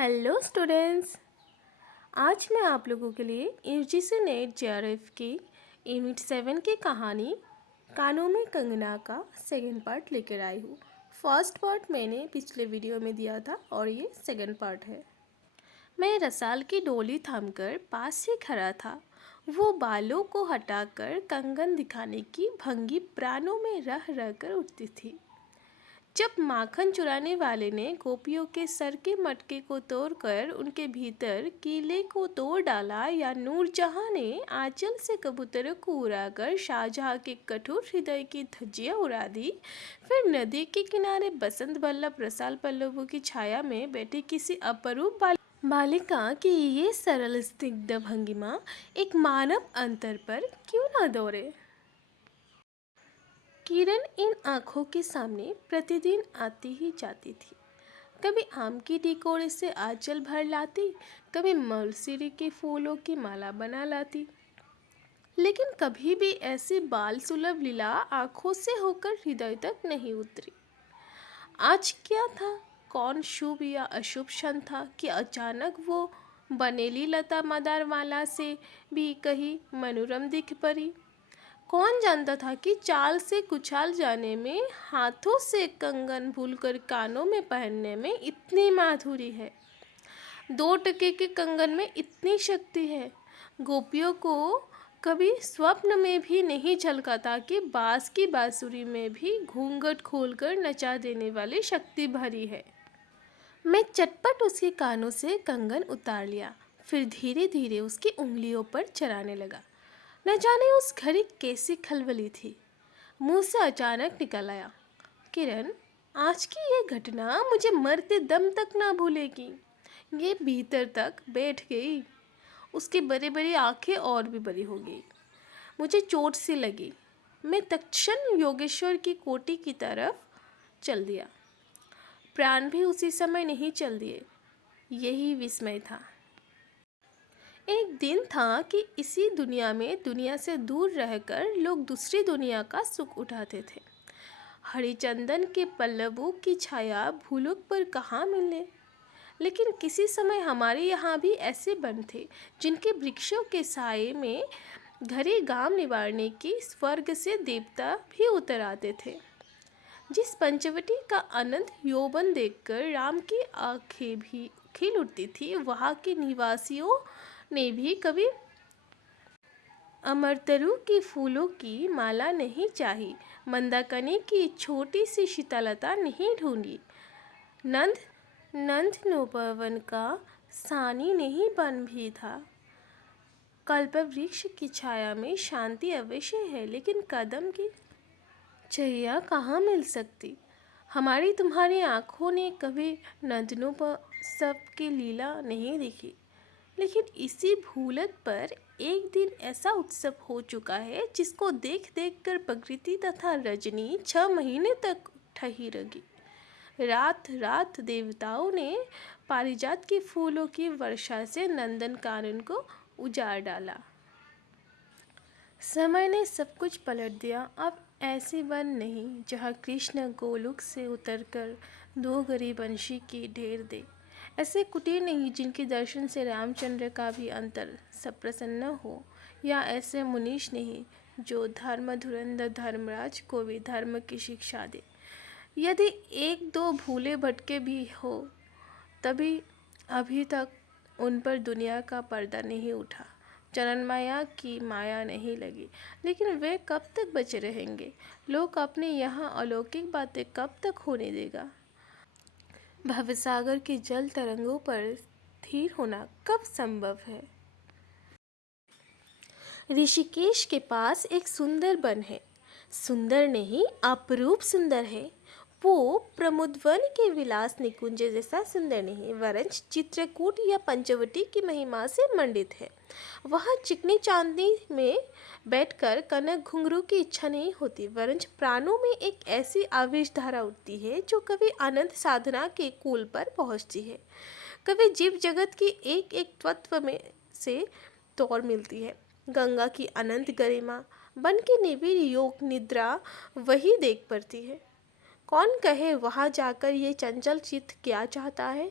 Hello students. आज मैं आप लोगों के लिए यूजीसी नेट जेआरएफ की यूनिट 7 की कहानी कानों में कंगना का सेकंड पार्ट लेकर आई हूँ। फर्स्ट पार्ट मैंने पिछले वीडियो में दिया था और ये सेकंड पार्ट है। मैं रसाल की डोली थामकर पास ही खड़ा था। वो बालों को हटाकर कंगन दिखाने की भंगी प्राणों में रह रह कर उठती थी। जब माखन चुराने वाले ने गोपियों के सर के मटके को तोड़कर उनके भीतर कीले को तोड़ डाला, या नूरजहां ने आंचल से कबूतरों को उड़ाकर शाहजहां के कठोर हृदय की धज्जियां उड़ा दी, फिर नदी के किनारे बसंत बल्लभ रसाल पल्लवों की छाया में बैठी किसी अपरूप बालिका की ये सरल स्निग्ध भंगिमा एक मानव अंतर पर क्यों न दौड़े। किरण इन आँखों के सामने प्रतिदिन आती ही जाती थी। कभी आम की टिकोड़े से आंचल भर लाती, कभी मौलसीरी के फूलों की माला बना लाती, लेकिन कभी भी ऐसी बाल सुलभ लीला आँखों से होकर हृदय तक नहीं उतरी। आज क्या था? कौन शुभ या अशुभ क्षण था कि अचानक वो बनेली लता मदारवाला से भी कहीं मनोरम दिख पड़ी। कौन जानता था कि चाल से कुचाल जाने में, हाथों से कंगन भूलकर कानों में पहनने में इतनी माधुरी है। 2 टके के कंगन में इतनी शक्ति है। गोपियों को कभी स्वप्न में भी नहीं झलका था कि बांस की बांसुरी में भी घूंघट खोलकर नचा देने वाली शक्ति भरी है। मैं चटपट उसके कानों से कंगन उतार लिया, फिर धीरे धीरे उसकी उंगलियों पर चराने लगा। न जाने उस घड़ी कैसी खलबली थी। मुंह से अचानक निकल आया, किरण, आज की ये घटना मुझे मरते दम तक ना भूलेगी। ये भीतर तक बैठ गई। उसकी बड़ी बड़ी आंखें और भी बड़ी हो गई। मुझे चोट सी लगी। मैं तत्क्षण योगेश्वर की कोठी की तरफ चल दिया। प्राण भी उसी समय नहीं चल दिए। यही विस्मय था। एक दिन था कि इसी दुनिया में दुनिया से दूर रहकर लोग दूसरी दुनिया का सुख उठाते थे। हरिचंदन के पल्लवों की छाया भूलोक पर कहाँ मिलने, लेकिन किसी समय हमारे यहाँ भी ऐसे वन थे जिनके वृक्षों के साये में घरे गांव निवारने की स्वर्ग से देवता भी उतर आते थे। जिस पंचवटी का अनंत यौवन देखकर राम की आंखें भी खिल उठती थी, वहाँ के निवासियों ने भी कभी अमरतरू की फूलों की माला नहीं चाही, मंदाकिनी की छोटी सी शीतलता नहीं ढूंढी, नंद नौपवन का सानी नहीं बन भी था। कल्प वृक्ष की छाया में शांति अवश्य है, लेकिन कदम की चैया कहाँ मिल सकती। हमारी तुम्हारी आँखों ने कभी नंदनों की लीला नहीं देखी, लेकिन इसी भूलत पर एक दिन ऐसा उत्सव हो चुका है जिसको देख देख कर प्रकृति तथा रजनी 6 महीने तक ठही रही। रात रात देवताओं ने पारिजात के फूलों की वर्षा से नंदन कानन को उजाड़ डाला। समय ने सब कुछ पलट दिया। अब ऐसी वन नहीं जहाँ कृष्ण गोलोक से उतरकर 2 गरीब वंशी की ढेर दे। ऐसे कुटीर नहीं जिनके दर्शन से रामचंद्र का भी अंतर सब प्रसन्न हो, या ऐसे मुनीश नहीं जो धर्म धुरंधर धर्मराज को भी धर्म की शिक्षा दे। यदि 1-2 भूले भटके भी हो, तभी अभी तक उन पर दुनिया का पर्दा नहीं उठा, चरण माया की माया नहीं लगी, लेकिन वे कब तक बचे रहेंगे? लोग अपने यहाँ अलौकिक बातें कब तक होने देगा? भवसागर के जल तरंगों पर स्थिर होना कब संभव है? ऋषिकेश के पास एक सुंदर वन है। सुंदर नहीं, अपरूप सुंदर है। वो प्रमुदवन के विलास निकुंज जैसा सुंदर नहीं, वरन चित्रकूट या पंचवटी की महिमा से मंडित है। वहाँ चिकनी चांदनी में बैठकर कनक घुंघरू की इच्छा नहीं होती, वरन प्राणों में एक ऐसी आवेश धारा उठती है जो कभी अनंत साधना के कूल पर पहुँचती है, कभी जीव जगत की एक एक तत्व में से तौर मिलती है। गंगा की अनंत गरिमा, बन की निविड़ योग निद्रा वही देख पड़ती है। कौन कहे वहाँ जाकर ये चंचल चित्त क्या चाहता है?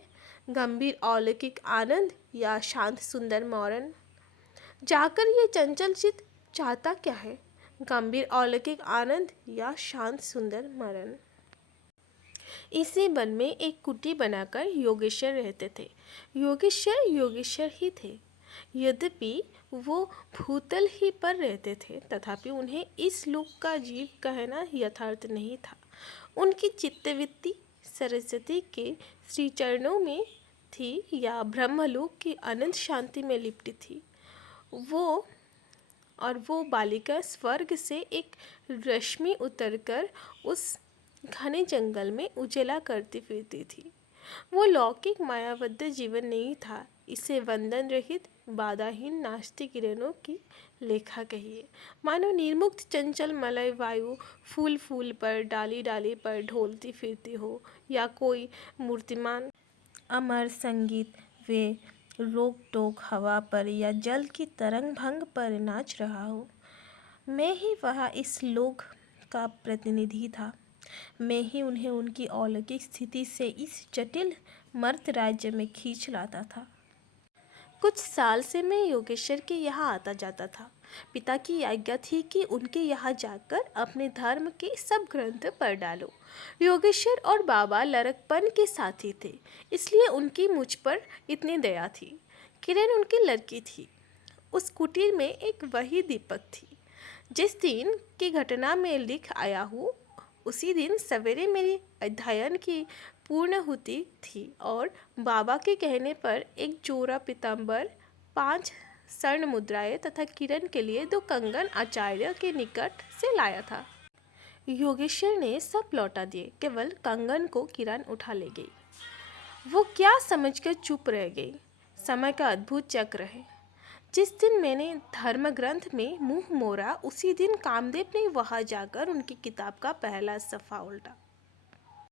गंभीर अलौकिक आनंद या शांत सुंदर मौन? जाकर ये चंचल चित्त चाहता क्या है? गंभीर अलौकिक आनंद या शांत सुंदर मरण? इसी वन में एक कुटी बनाकर योगेश्वर रहते थे। योगेश्वर योगेश्वर ही थे। यद्यपि वो भूतल ही पर रहते थे, तथापि उन्हें इस लोक का जीव कहना यथार्थ नहीं था। उनकी चित्तवृत्ति सरस्वती के श्री चरणों में थी या ब्रह्मलोक की अनंत शांति में लिपटी थी। वो बालिका स्वर्ग से एक रश्मि उतरकर उस घने जंगल में उजेला करती फिरती थी। वो लौकिक मायाबद्ध जीवन नहीं था। इसे वंदन रहित बाधाहीन नाचती किरणों की लेखा कहिए। मानो निर्मुक्त चंचल मलय वायु फूल फूल पर डाली डाली पर ढोलती फिरती हो, या कोई मूर्तिमान अमर संगीत वे रोक टोक हवा पर या जल की तरंग भंग पर नाच रहा हो। मैं ही वहाँ इस लोक का प्रतिनिधि था। मैं ही उन्हें उनकी अलौकिक स्थिति से इस जटिल मर्त राज्य में खींच लाता था। कुछ साल से मैं योगेश्वर के यहाँ आता जाता था। पिता की आज्ञा थी कि उनके यहाँ जाकर अपने धर्म के सब ग्रंथ पढ़ डालो। योगेश्वर और बाबा लड़कपन के साथी थे, इसलिए उनकी मुझ पर इतनी दया थी। किरण उनकी लड़की थी। उस कुटीर में एक वही दीपक थी। जिस दिन की घटना में लिख आया हूँ, उसी दिन सवेरे मेरी अध्ययन की पूर्णाहुति थी और बाबा के कहने पर एक जोड़ा पीताम्बर, 5 स्वर्ण मुद्राएं तथा किरण के लिए 2 कंगन आचार्य के निकट से लाया था। योगेश्वर ने सब लौटा दिए, केवल कंगन को किरण उठा ले गई। वो क्या समझकर चुप रह गई। समय का अद्भुत चक्र है। जिस दिन मैंने धर्म ग्रंथ में मुंह मोड़ा, उसी दिन कामदेव ने वहां जाकर उनकी किताब का पहला सफ़ा उल्टा।